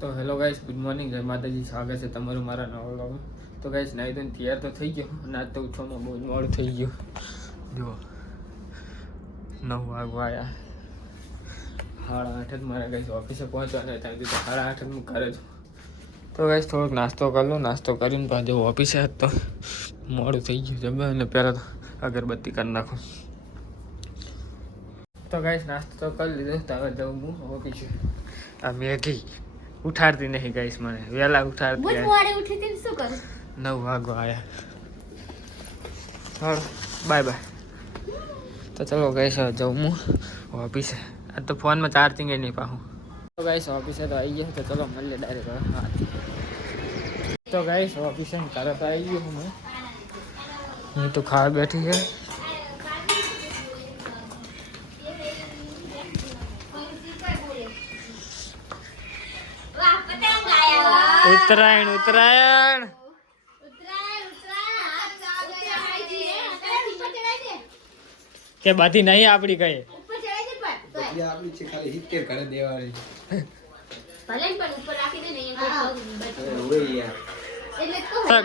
તો hello guys, good morning, જય માતાજી. સ્વાગત છે તમારું મારા નવા વ્લોગમાં. તો ગાઈસ, નાઈ ધોઈને તૈયાર તો થઈ ગયો અને આજ તો ઉઠવામાં બહુ મોડું થઈ ગયું. જુઓ 9 વાગવા આવ્યા. 8:30 જ મારા ગાઈસ ઓફિસે પહોંચવાના હતા. ત્યાં સુધી 8:30 હું ઘરે છું. તો ગાઈસ થોડોક નાસ્તો કરી લઉં. નાસ્તો કરીને પાછો ઓફિસે તો મોડું થઈ ગયું જમે. અને પહેલાં તો અગરબત્તી કરી નાખું. તો ગાઈસ નાસ્તો તો કરી લીધો. તો હવે જાઉં હું ઓફિસે. આ મેગી ઉઠાડતી નહીં ગાઈસ, મને વહેલા ઉઠાડતી. શું કરું? 9 વાગવા આવ્યા. ચાલો બાય બાય. તો ચલો ગાઈસ જાઉં હું ઓફિસે. આ તો ફોનમાં ચાર્જિંગ નહીં પાછું. તો ગાઈસ ઓફિસે તો આવી ગયા. તો ચલો મળીએ ડાયરેક્ટ. હા તો ગાઈસ ઓફિસે તરત આવી ગયો હું. હું તો ખાવા બેઠી છે. ઉત્તરાયણ ઉત્તરાયણ કે બધી નહીં આપડી કઈ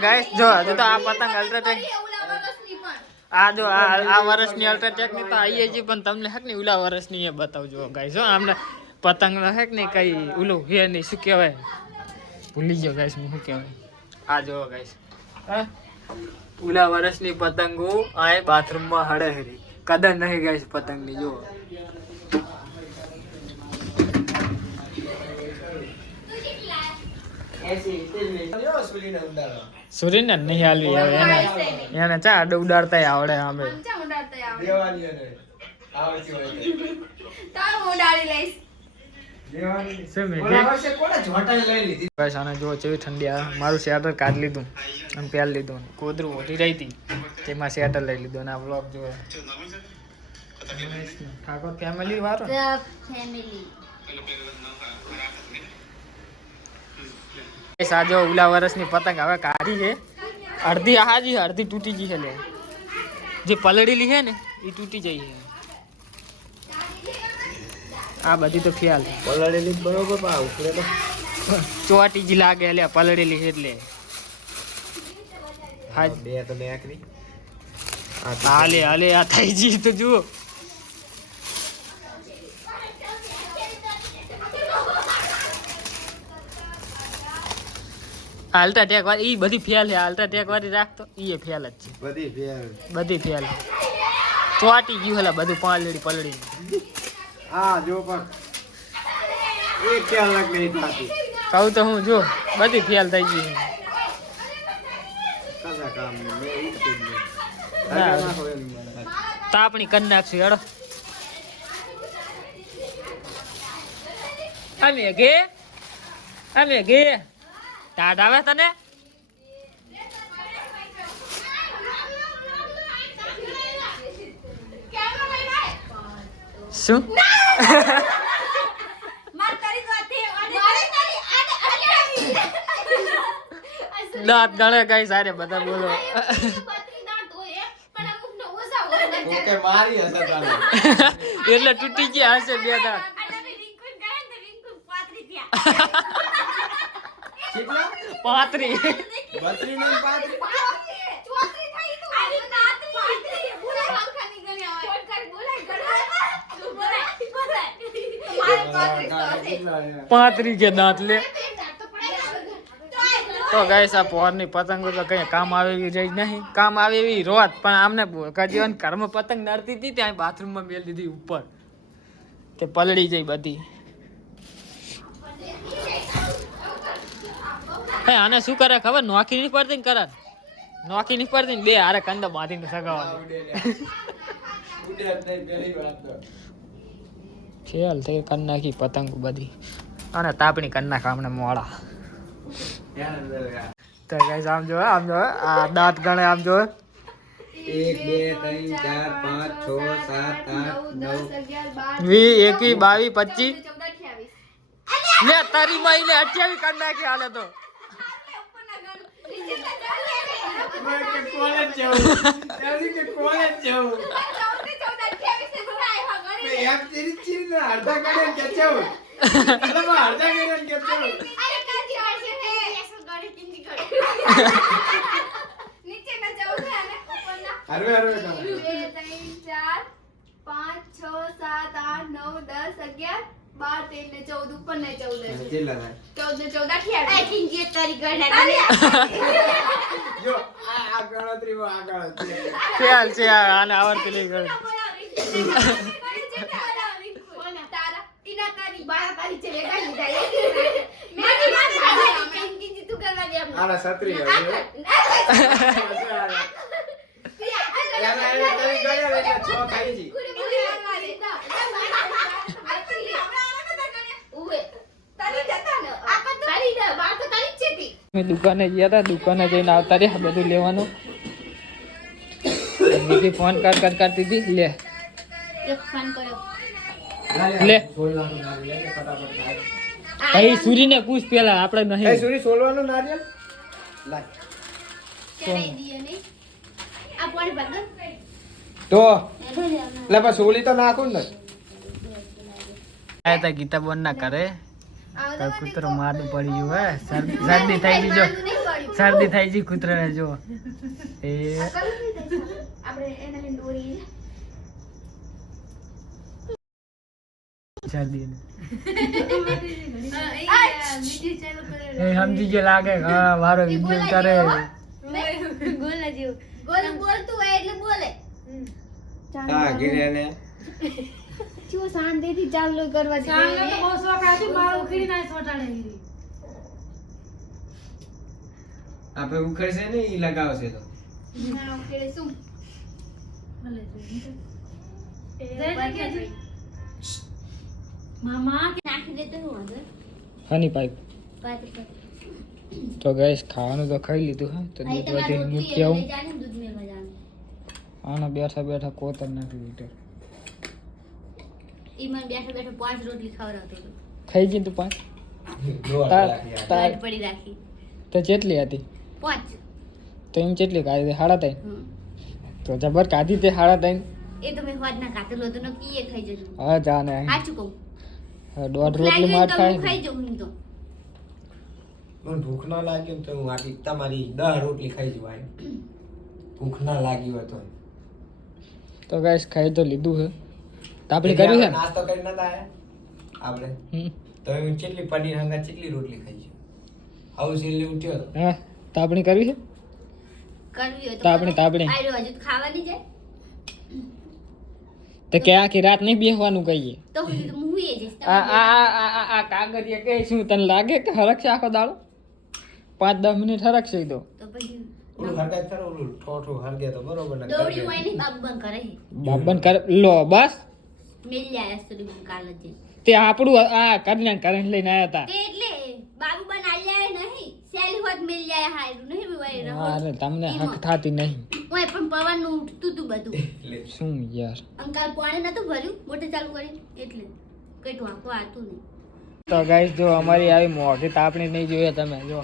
ગાઈસ જો હજુ તો આ પતંગ અલ્ટ્રાટેક આ જો આ વર્ષની અલ્ટ્રાટેક ની તો આવીએ છીએ, પણ તમને હક ને ઓલા વર્ષની એ બતાવજો ગાઈસ. જો આમને પતંગ નો હક ને કઈ ઓલું હે નહીં, શું કહેવાય ભૂલી ગયો ગાઈસ હું શું કહેવાય. આ જો ગાઈસ ઓલા વર્ષની પતંગો આ બાથરૂમમાં હળે હરી કદર નહીં ગાઈસ પતંગની. જો સૂર્યને નહીં હાલવી આવે એને ચા આડે ઉડાડતા આવડે. અમે જો કેવી ઠંડી આવે. મારું સ્વેટર કાઢી લીધું અને પહેરી લીધું. કોદરું ઓઢી રહી હતી તેમાં સ્વેટર લઈ લીધું. અને આ બ્લોગ જો ઠાકોર ફેમિલી વાળો સાજો ઓલા વર્ષની પતંગ હવે કાઢી છે. અડધી હાજી અડધી તૂટી ગઈ છે. લે જે પલળેલી છે ને એ તૂટી જાય છે. આ બધી તો ખ્યાલ પલળેલી બરોબર ચોટી જ લાગે. એટલે પલળેલી છે એટલે હાલે હાલે આ થઈ ગઈ તો જુઓ. અલ્ટ્રાટેક વાળી ઈ બધી ફેલ છે. અલ્ટ્રાટેક વાળી રાખતો ઈ ફેલ જ છે. બધી ફેલ ચોટી ગયું હલા બધું પલળી. હા જો પણ એક કલાક નહીં થાતી. કહું તો હું જો બધી ફેલ થઈ ગઈ. તાપણી કરી નાખશું હેડો. અમે ગે ટાઢ આવે તને. શું દાંત ગણે કઈ સારે બધા બોલો. એટલે તૂટી ગયા હશે બે દાંત. પાંત્રી કે દાંત લે. તો ગાઈસ આ પોરની પતંગો તો કઈ કામ આવે એવી રહી નહીં. કામ આવે એવી રોત પણ આમને કજીવન ઘરમાં પતંગ નડતી હતી ત્યાં બાથરૂમમાં મેલ દીધી ઉપર તે પલળી જાય બધી. હે આને શું કરે ખબર? નોખી નહીં પડતી ને કરે નોખી નહીં પડતી ને બે હારે કંદા બાંધીને સગાવાનું. ખેલ થઈ કરી નાખી પતંગ બધી અને તાપણી કરી નાખ અમને મોડા. તો ગાઈસ આમ જો આ દાંત ગણે આમ જો 1 2 3 4 5 6 7 8 9 20 21 22 25 લે તારી માઈ લે 28 કરી નાખી. હાલે તો કોલેજ જાવ કાજી આવશે હે એસો ગળે કિંદી ગળે નીચે ના જાવ છે અને ઉપરના હરવે હરવે કરો 2 3 4 5 6 7 8 9 10 11 12 13 ને 14 ઉપર ને 14 છે કેટલા થાય 14 ને 14 અઠિયાર I think ये तारी गणना જો આ ગણતરી આ ગણતરી ચાલ છે આને આવડતી નહીં ગણ તારા ઈના તારી 12 તારી છે વેગા લીધા मानी पिंकी जी तू करवा दे हमने આના છત્રી હવે યાર આ તરી ગયા એટલે 6 ખાઈ જી उवे तारी जता ने आपन तारी दे बात तो तारी छेती મેં દુકાને ગયા હતા દુકાને જઈને આવતા રહ્યા બધું લેવાનું બીજી ફોન કરતી હતી લે एक फोन करो લે સોલવાનું નારિયેલ ફટાફટ ખાય ભાઈ સૂરીને પૂછ પેલા આપણે એ નહીં સુરી સોલવાનું નારિયેલ લાય चढ़ाई दियो ने आ पानी भर दो તો લે બસ સોલી તો નાખું ને આયા તા ગીતા બોન ના કરે તો કૂતરો મારું પડી ગયું હે શરદી થઈ ગઈ જો શરદી થઈ ગઈ કૂતરાને જો એ આપણે એને લઈને દોરી શરદી મીઠી ચાલુ કરે એ સમજી ગયો લાગે હા મારો વિડિયો કરે ગોલા જેવું गोल बोलतू है એટલે બોલે હા ગીરે ને જો શાંતિથી ચાલુ કરવા દે સાંગલો તો બહુ શોખ આથી મારો ઉખડી ના છોટાડે ગીરી આપે ઉખડશે ને ઈ લગાવશે તો ના ઓકે શું ભલે જય જય મામા નાખી દેતો હું અંદર હની પાઇપ પાત તો ગાઈસ ખાવાનું તો ખાઈ લીધું હા તો આઈ દૂધ તમારે વાટી રોટલી મૂકી આવું લઈ જાને દૂધ મેં મજાનું આને બેઠા બેઠા કોતર નાખી લીટર ઈ મને બેઠો બેઠો 5 રોટલી ખવડાવતો હતો ખાઈ ગઈ તું પાંચ બાર તાર પડી રાખી તો કેટલી હતી 5 તો એમ કેટલી કાઢી દે હાડા તઈ તો જબર કાઢી તે હાડા તઈ એ તો મેં હોદ ના કાતેલો હતો ને કીએ ખાઈ જજો હા જાને સાચું કહું દોઢ રોટલી માર તો ખાય હું ખાઈ જાઉં હું તો મને ભૂખ ના લાગી તો હું આટલી તમારી 10 રોટલી ખાઈ જવાય ભૂખ ના લાગી હોય તો તો ગાઈસ ખાઈ તો લીધું છે તો આપણે કર્યું છે ને? નાસ્તો કરી નતા આયા આપણે હમ. તો હું કેટલી પનીર હંગા કેટલી રોટલી ખાઈ છે આવું સિલ્લી ઉઠ્યો તો હા તો આપણે કર્યું છે કરવી હોય તાપણી, તાપણી. આઈ રહ્યો, હજુ તો ખાવાની જાય તો કે આખી રાત નહીં બેસવાનું કહીએ તો હું તો હું એ જઈશ આ આ આ આ આ કાગળિયા કે શું તને લાગે કે હરકશે આખો દાડો 5-10 મિનિટ હરકશે ઈ તો તો પછી ઓલું હરગાય કરો ઓલું ઠોઠું હરગે તો બરોબર ને દોડી હોય ને બાબુ બંધ કરે બાબન કર લો બસ મિલ જાય સ્ટુડિયો કાલ જ તે આપણું આ કન્યા કરંટ લઈને આયા હતા તે એટલે બાબુ બન આલ્યા નહીં સેલી હોત મિલ જાય હારું નહીં હોય અરે તમને હક થાતી નહીં ઓય પણ પવન નું ઉઠતું તું બધું શું યાર અંકલ પાણી નતું ભર્યું મોટે ચાલુ કરી એટલે કઈ ઢોકો આતું નહીં તો ગાઈસ જો અમારી આવી મોટી તાપણી નહીં જોઈએ તમે જો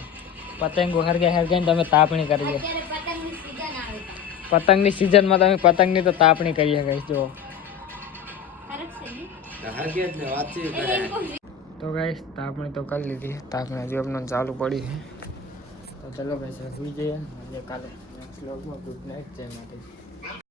પતંગો હરગાઈને તમે તાપણી કરી છે અત્યારે પતંગની સીઝન આવે છે પતંગની સિઝનમાં તમે પતંગની તો તાપણી કરીએ ગાઈસ જો ફરક છે ને હરગે જ ને વાતચીત એટલે કરે એમ કહું તો ગાઈસ તાપણી તો કરી લીધી તાપણી હજી અમને ચાલુ પડી છે તો ચલો ગાઈસ સુઈ જઈએ મળીએ કાલે નેક્સ્ટ વ્લોગમાં ગુડ નાઇટ જય માતાજી